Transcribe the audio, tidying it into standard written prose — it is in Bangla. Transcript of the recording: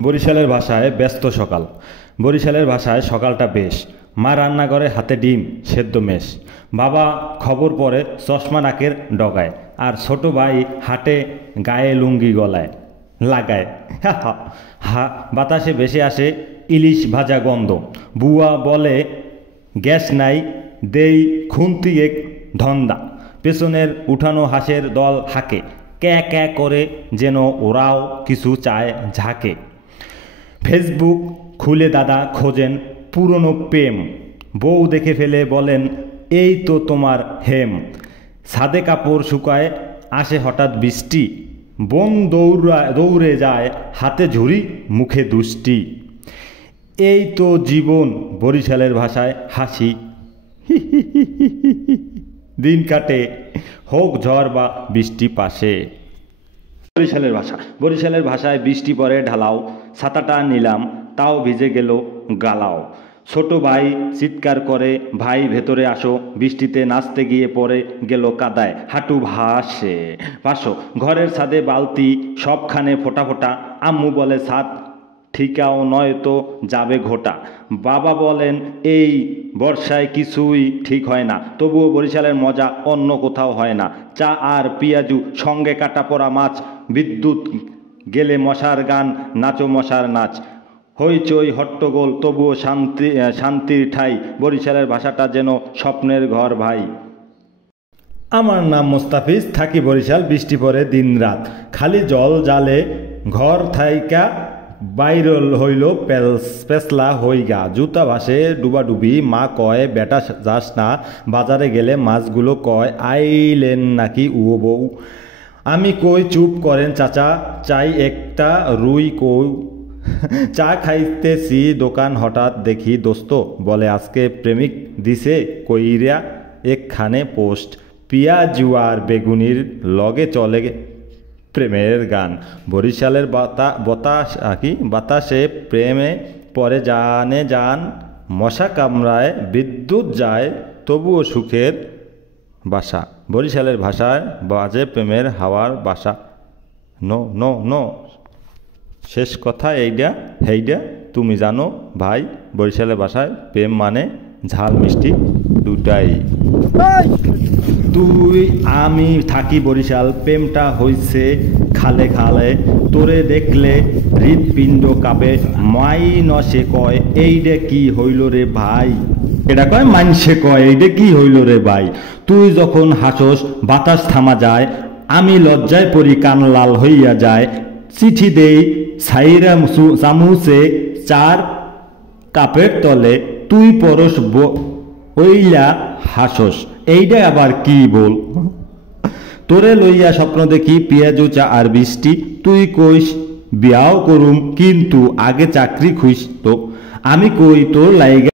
বরিশালের ভাষায় ব্যস্ত সকাল। বরিশালের ভাষায় সকালটা বেশ। মা রান্না করে হাতে ডিম সেদ্ধ মেশ। বাবা খবর পড়ে চশমা নাকের ডগায়। আর ছোট ভাই হাটে গায়ে লুঙ্গি গলায় লাগায়। হা বাতাসে ভেসে আসে ইলিশ ভাজা গন্ধ। বুয়া বলে গ্যাস নাই, দেই খুন্তি এক ধন্দা। পেছনের উঠানো হাঁসের দল হাঁকে, ক্যা ক্যা করে যেন ওরাও কিছু চায় ঝাঁকে। ফেসবুক খুলে দাদা খোঁজেন পুরনো প্রেম। বউ দেখে ফেলে বলেন এই তো তোমার হেম। ছাদে কাপড় শুকায়, আসে হঠাৎ বৃষ্টি। বোন দৌড়ে যায়, হাতে ঝুড়ি মুখে দুষ্টি। এই তো জীবন, বরিশালের ভাষায় হাসি। দিন কাটে, হোক ঝড় বা বৃষ্টি পাশে। বরিশালের ভাষায় বৃষ্টি পরে ঢালাও। ছাতাটা নিলাম, তাও ভিজে গেল গালাও। ছোট ভাই চিৎকার করে ভাই ভেতরে আসো। বৃষ্টিতে নাচতে গিয়ে পড়ে গেল কাদায়, হাঁটু ভাসো। ঘরের ছাদে বালতি সবখানে ফোটা ফোটা। আম্মু বলে ছাদ ঠিকাও নয় তো যাবে ঘোটা। বাবা বলেন এই বর্ষায় কিছুই ঠিক হয় না। তবুও বরিশালের মজা অন্য কোথাও হয় না। চা আর পিয়াজু, সঙ্গে কাটা পোড়া মাছ। বিদ্যুৎ গেলে মশার গান, নাচো মশার নাচ। হইচই হট্টগোল, তবুও শান্তির ঠাই। বরিশালের ভাষাটা যেন স্বপ্নের ঘর ভাই। আমার নাম মোস্তাফিজ, থাকি বরিশাল। বৃষ্টি পড়ে দিন রাত, খালি জল জালে ঘর থাইকা বাইরল হইল পেছলা হইগা। জুতা ভাসে ডুবাডুবি, মা কয় বেটা যাস না। বাজারে গেলে মাছগুলো কয় আইলেন নাকি ও বউ। আমি কই চুপ করেন চাচা, চাই একটা রুই কৌ। চা খাইতেছি দোকান, হঠাৎ দেখি দোস্ত বলে আজকে প্রেমিক দিছে কইরা একখানে পোস্ট। পিয়াজু আর বেগুনির লগে চলে প্রেমের গান। বরিশালের বাতাসে প্রেমে পরে জানে জান। মশা কামড়ায়, বিদ্যুৎ যায়, তবুও সুখের বাসা। বরিশালের ভাষায় বাজে প্রেমের হাওয়ার বাসা। নো নো নো, শেষ কথা হেইডা তুমি জানো ভাই। বরিশালের ভাষায় প্রেম মানে ঝাল মিষ্টি দুটাই। তুই আমি থাকি বরিশাল, প্রেমটা হইছে খালে খালে। তোরে দেখলে হৃৎপিণ্ড কাঁপে, মাইনসে কয় এইডে কি হইল রে ভাই। এটা কয় মাইনসে কয় এইডে কি হইল রে ভাই। তুই যখন হাসস বাতাস থামা যায়, আমি লজ্জায় পড়ি কান লাল হইয়া যায়। চিঠি দেই ছাইরা চামুচে চার কাপের তলে, তুই পরশ ওইলা হাসস এইটা আবার কি বল। তোরে লইয়া স্বপ্ন দেখি পিয়াজু চা আর বৃষ্টি। তুই কইস বিয়াও করুম, কিন্তু আগে চাকরি খুঁজতো। আমি কই তোর লাইগা